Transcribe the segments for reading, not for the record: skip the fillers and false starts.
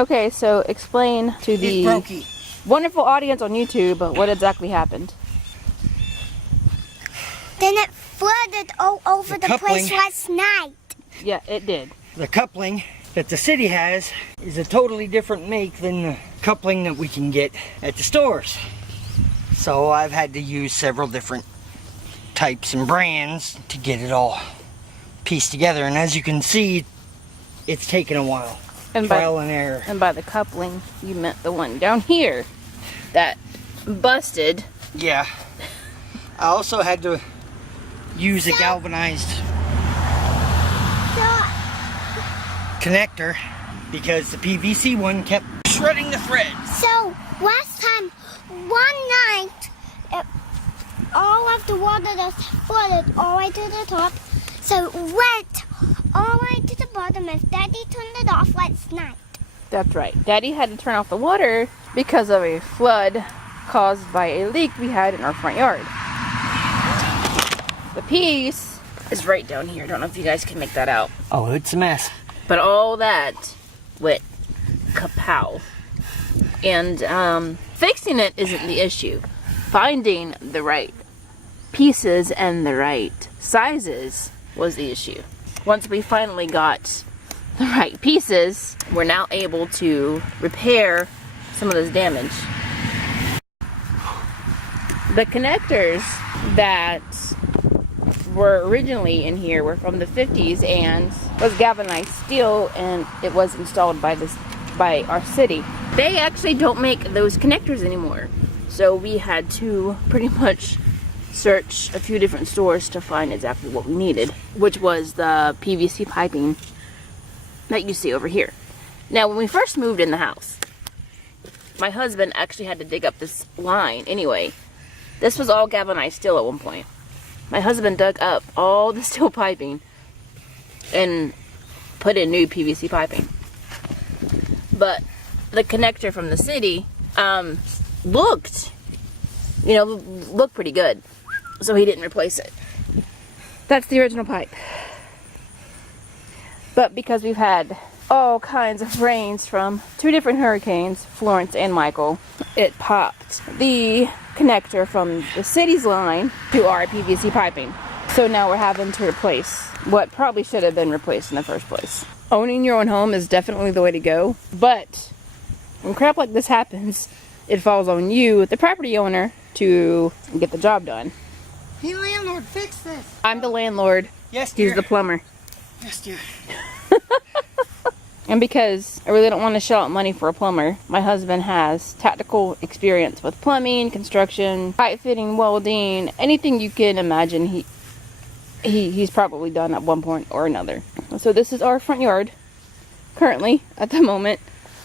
Okay, so explain to the wonderful audience on YouTube what exactly happened. Then it flooded all over the place last night. Yeah, it did. The coupling that the city has is a totally different make than the coupling that we can get at the stores. So I've had to use several different types and brands to get it all pieced together. And as you can see, it's taken a while. Trial and error. And by the coupling, you meant the one down here that busted. Yeah. I also had to use a galvanized connector because the PVC one kept shredding the thread. So last time, one night, all of the water just flooded all the way to the top. So it went all the way to the bottom and Daddy turned it off last night. That's right. Daddy had to turn off the water because of a flood caused by a leak we had in our front yard. The piece is right down here. I don't know if you guys can make that out. Oh, it's a mess. But all that went kapow. And fixing it isn't the issue. Finding the right pieces and the right sizes was the issue. Once we finally got the right pieces, we're now able to repair some of this damage. The connectors that were originally in here were from the 50s and was galvanized steel, and it was installed by our city. They actually don't make those connectors anymore, so we had to pretty much search a few different stores to find exactly what we needed, which was the PVC piping that you see over here. Now, when we first moved in the house, my husband actually had to dig up this line anyway. This was all galvanized steel at one point. My husband dug up all the steel piping and put in new PVC piping. But the connector from the city looked pretty good. So he didn't replace it. That's the original pipe. But because we've had all kinds of rains from 2 different hurricanes, Florence and Micheal, it popped the connector from the city's line to our PVC piping. So now we're having to replace what probably should have been replaced in the first place. Owning your own home is definitely the way to go, but when crap like this happens, it falls on you, the property owner, to get the job done. Hey, landlord, fix this. I'm the landlord. Yes, dear. He's the plumber. Yes, dear. And because I really don't want to shell out money for a plumber, my husband has tactical experience with plumbing, construction, pipe fitting, welding, anything you can imagine he's probably done at one point or another. So this is our front yard currently at the moment.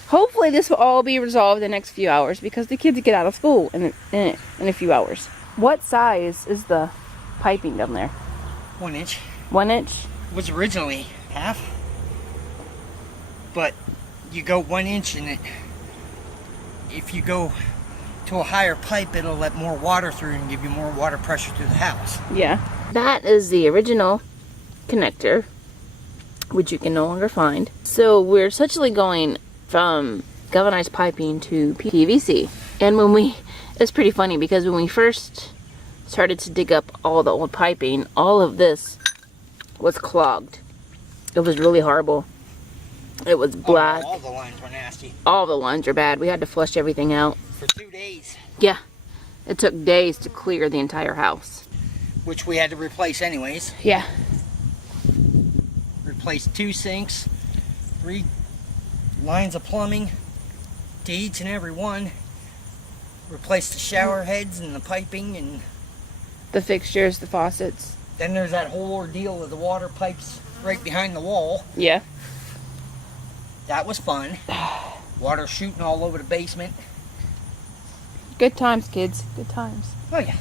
Hopefully this will all be resolved in the next few hours because the kids get out of school in a few hours. What size is the piping down there? 1 inch. 1 inch? It was originally half. But you go 1 inch in it. If you go to a higher pipe, it'll let more water through and give you more water pressure through the house. Yeah. That is the original connector, which you can no longer find. So we're essentially going from galvanized piping to PVC. And it's pretty funny because when we first started to dig up all the old piping, all of this was clogged. It was really horrible. It was black. All the lines were nasty. All the lines are bad. We had to flush everything out. For 2 days. Yeah. It took days to clear the entire house. Which we had to replace anyways. Yeah. Replaced 2 sinks, 3 lines of plumbing to each and every one. Replaced the shower heads and the piping and The fixtures, the faucets. then there's that whole ordeal of the water pipes right behind the wall. Yeah. That was fun. Water shooting all over the basement. Good times, kids. Good times. Oh yeah.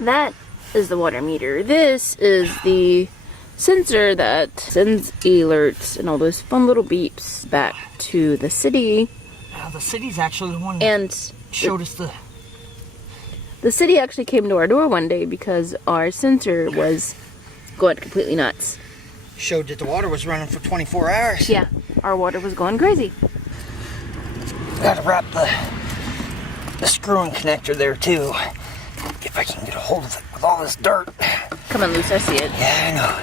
That is the water meter. This is the sensor that sends alerts and all those fun little beeps back to the city. Now the city's actually the one that And showed us the city actually came to our door one day because our sensor was going completely nuts. showed that the water was running for 24 hours. Yeah. our water was going crazy. Gotta wrap the screw and connector there too. If I can get a hold of it with all this dirt. Coming loose, I see it. Yeah, I know.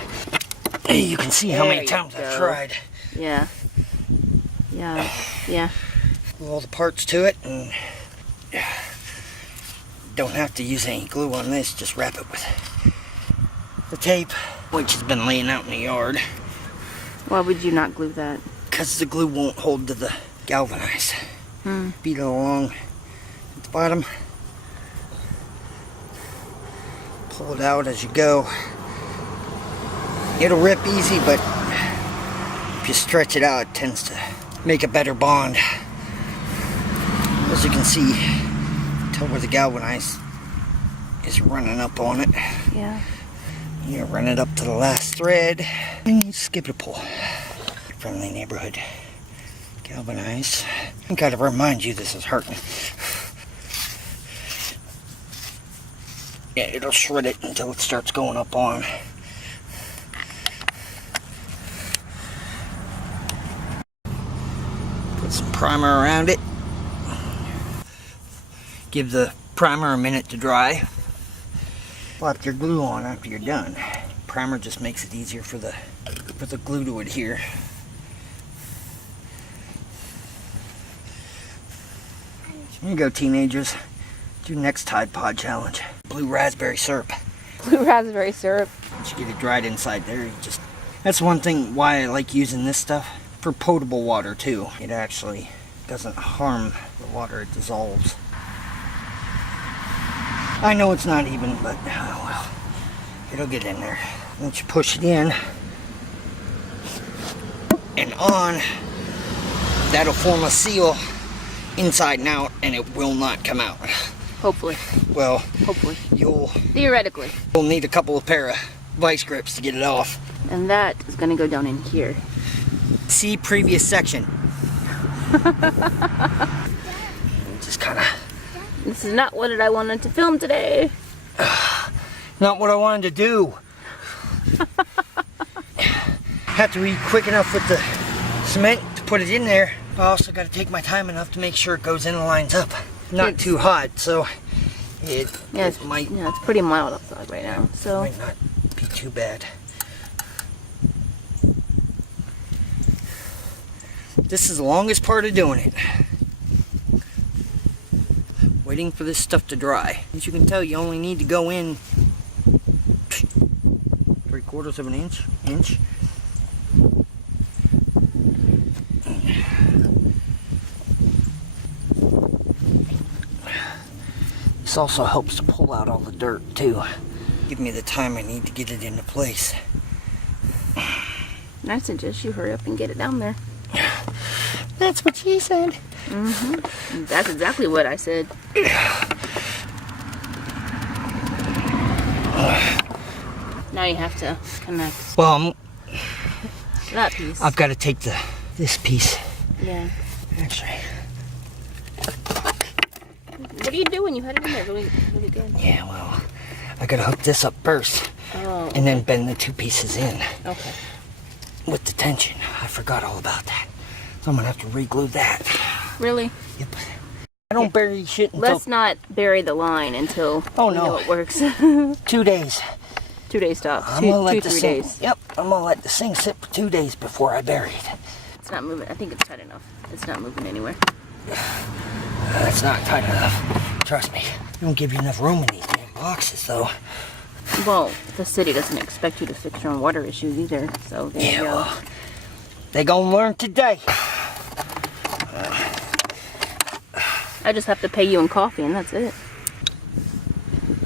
Hey, you can see how many times I've tried. Yeah. Yeah. Yeah. Glue all the parts to it, and don't have to use any glue on this. Just wrap it with the tape, which has been laying out in the yard. Why would you not glue that? Because the glue won't hold to the galvanized. Beat it along at the bottom. Pull it out as you go. It'll rip easy, but if you stretch it out, it tends to make a better bond. As you can see, tell where the galvanized is running up on it. Yeah. You run it up to the last thread, and you just give it a pull. Friendly neighborhood galvanized. I gotta remind you this is hurting. Yeah, it'll shred it until it starts going up on. Put some primer around it. Give the primer a minute to dry. Slap your glue on after you're done. Primer just makes it easier for the glue to adhere. Here you go, teenagers. Do next Tide Pod challenge. Blue raspberry syrup. Blue raspberry syrup. Once you get it dried inside there, you just... That's one thing why I like using this stuff. For potable water, too. It actually doesn't harm the water, it dissolves. I know it's not even, but well, it'll get in there. Once you push it in and on, that'll form a seal inside and out, and it will not come out. Hopefully. Well, hopefully. You'll need a couple of pair of vice grips to get it off. And that is going to go down in here. See previous section. Just kind of... This is not what I wanted to film today. Not what I wanted to do. Have to be quick enough with the cement to put it in there. I also got to take my time enough to make sure it goes in and lines up. Not too hot, so it might... Yeah, it's pretty mild outside right now, so... Might not be too bad. This is the longest part of doing it. Waiting for this stuff to dry. As you can tell, you only need to go in 3/4 of an inch. This also helps to pull out all the dirt too. Give me the time I need to get it into place. I suggest you hurry up and get it down there. That's what she said. Mm-hmm. That's exactly what I said. Now you have to connect. Well, that piece. I've got to take this piece. Yeah. Actually. What are you doing? You had it in there really, really good. Yeah, well, I got to hook this up first. Oh. And then bend the two pieces in. Okay. With the tension. I forgot all about that. So I'm going to have to re-glue that. Really? Yep. I don't bury shit until... Let's not bury the line until we know it works. 2 days. 2 days stop. I'm gonna let 3 days. Yep, I'm going to let this thing sit for 2 days before I bury it. It's not moving. I think it's tight enough. It's not moving anywhere. It's not tight enough. Trust me. They don't give you enough room in these damn boxes, though. Well, the city doesn't expect you to fix your own water issues either, so there you go. Well, they gonna learn today. I just have to pay you in coffee and that's it.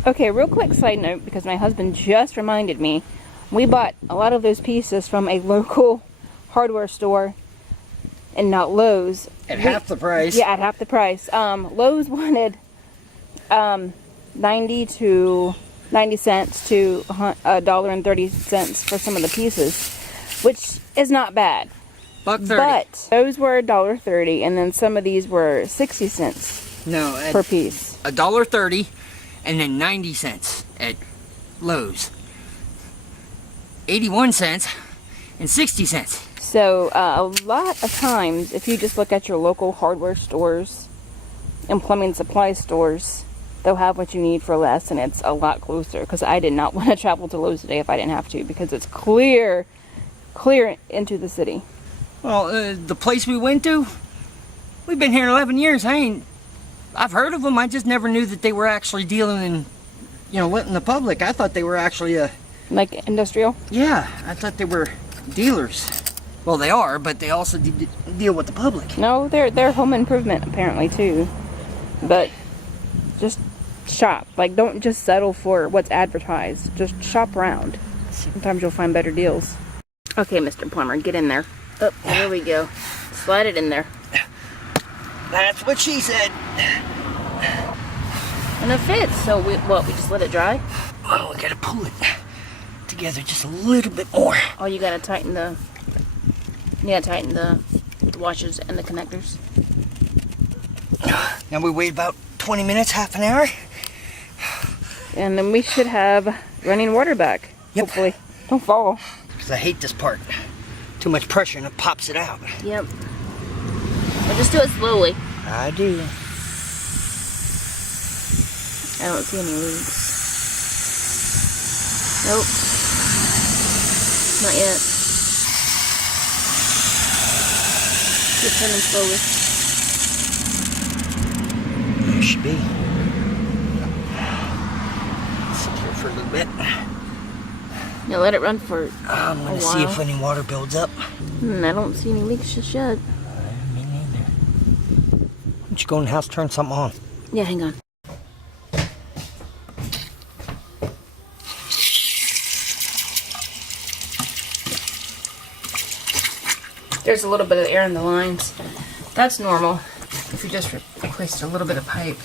Okay, real quick side note, because my husband just reminded me, we bought a lot of those pieces from a local hardware store and not Lowe's. At half the price. Yeah, at half the price. Lowe's wanted 90 cents to $1.30 for some of the pieces, which is not bad. $1.30. But those were $1.30, and then some of these were 60 cents per piece. $1.30, and then 90 cents at Lowe's. 81 cents and 60 cents. So a lot of times, if you just look at your local hardware stores and plumbing supply stores, they'll have what you need for less, and it's a lot closer. Because I did not want to travel to Lowe's today if I didn't have to, because it's clear into the city. Well, the place we went to, we've been here 11 years. I've heard of them. I just never knew that they were actually dealing in, letting the public. I thought they were actually like industrial? Yeah, I thought they were dealers. Well, they are, but they also deal with the public. No, they're home improvement apparently too. But just shop. Like, don't just settle for what's advertised. Just shop around. Sometimes you'll find better deals. Okay, Mr. Plumber, get in there. Oh, there we go. Slide it in there. That's what she said. And it fits. So we just let it dry? Oh, we gotta pull it together just a little bit more. Oh, you gotta tighten the washers and the connectors. Now we wait about 20 minutes, half an hour. And then we should have running water back. Yep. Hopefully. Don't fall. Because I hate this part. Too much pressure and it pops it out. Yep. But just do it slowly. I do. I don't see any leaks. Nope. Not yet. Keep turning slowly. There should be. Sit here for a little bit. Yeah, let it run for I'm a going to while. see if any water builds up. I don't see any leaks just yet. Me neither. Why don't you go in the house, turn something on? Yeah, hang on. There's a little bit of air in the lines. That's normal if you just replaced a little bit of pipe.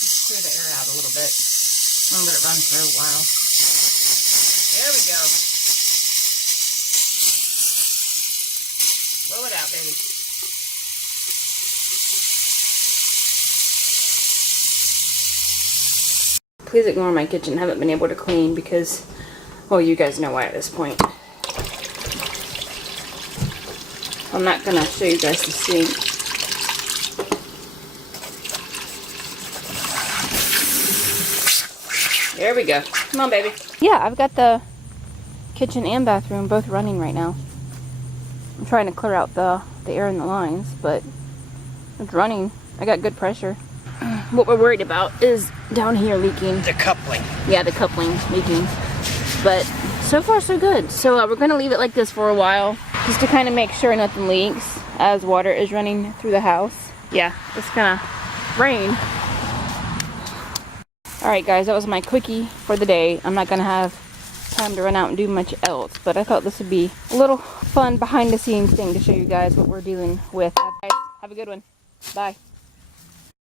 Just clear the air out a little bit. I'll let it run for a while. There we go. Blow it out, baby. Please ignore my kitchen. I haven't been able to clean because, well, you guys know why at this point. I'm not going to show you guys the sink. There we go. Come on, baby. Yeah, I've got the kitchen and bathroom both running right now. I'm trying to clear out the air in the lines, but it's running. I got good pressure. What we're worried about is down here leaking. The coupling. Yeah, the coupling leaking. But so far so good. So we're going to leave it like this for a while, just to kind of make sure nothing leaks as water is running through the house. Yeah, it's gonna rain. Alright guys, that was my quickie for the day. I'm not going to have time to run out and do much else, but I thought this would be a little fun behind the scenes thing to show you guys what we're dealing with. Have a good one. Bye.